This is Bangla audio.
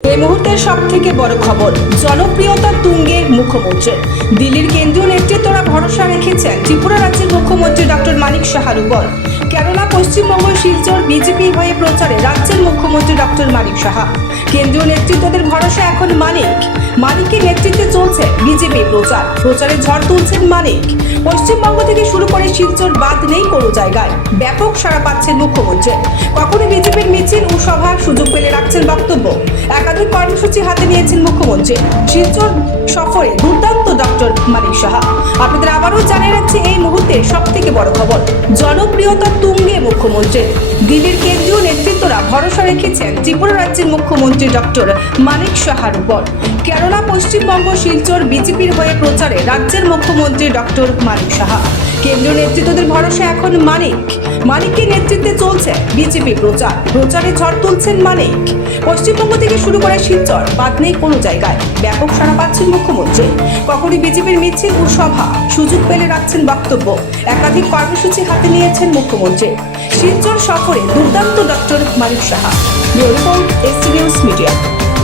এই মুহূর্তের সবথেকে বড় খবর, জনপ্রিয়তা তুঙ্গে মুখ্যমন্ত্রীর। দিল্লির কেন্দ্রীয় নেতৃত্বরা ভরসা রেখেছেন ত্রিপুরা রাজ্যের মুখ্যমন্ত্রী ডক্টর মানিক সাহার উপর। কেরালা, পশ্চিমবঙ্গ, শিলচর বিজেপি হয়ে প্রচারে রাজ্যের মুখ্যমন্ত্রী ডক্টর মানিক সাহা। কেন্দ্রীয় নেতৃত্বদের ভরসা এখন মানিকের নেতৃত্বে চলছে বিজেপি প্রচারে ঝড় তুলছেন মানিক। পশ্চিমবঙ্গ থেকে শুরু করে শিলচর বাদ নেই কোনো জায়গায় ব্যাপক সাড়া পাচ্ছেন মুখ্যমন্ত্রী। কখনো বিজেপির মিছিল ও সভার সুযোগ পেলে রাখছেন বক্তব্য। একাধিক কর্মসূচি হাতে নিয়েছেন মুখ্যমন্ত্রী। শিলচর সফরে দুর্দান্ত ডক্টর মানিক সাহা। আপনাদের আবারও জানিয়ে রাখছি এই মুহূর্তে সব থেকে বড় খবর, জনপ্রিয়তা তুঙ্গে মুখ্যমন্ত্রী। দিল্লির কেন্দ্রীয় নেতৃত্বরা ভরসা রেখেছেন ত্রিপুরা রাজ্যের মুখ্যমন্ত্রী ডক্টর মানিক সাহার উপর। কেরালা, পশ্চিমবঙ্গ, শিলচর বিজেপির হয়ে প্রচারে রাজ্যের মুখ্যমন্ত্রী ডক্টর মানিক সাহা। কেন্দ্রীয় নেতৃত্বদের ভরসা এখন মানিকের নেতৃত্বে চলছে বিজেপি প্রচারে ঝড় তুলছেন মানিক। পশ্চিমবঙ্গ থেকে শুরু করে শিলচর বাদ নেই কোনো জায়গায় ব্যাপক সাড়া পাচ্ছেন মুখ্যমন্ত্রী। কখনই বিজেপির মিছিল ও সভা সুযোগ পেলে রাখছেন বক্তব্য। একাধিক কর্মসূচি হাতে নিয়েছেন মুখ্যমন্ত্রী। শিলচর সফরে দুর্দান্ত doctor Manik Saha. Bureau report, ST news media.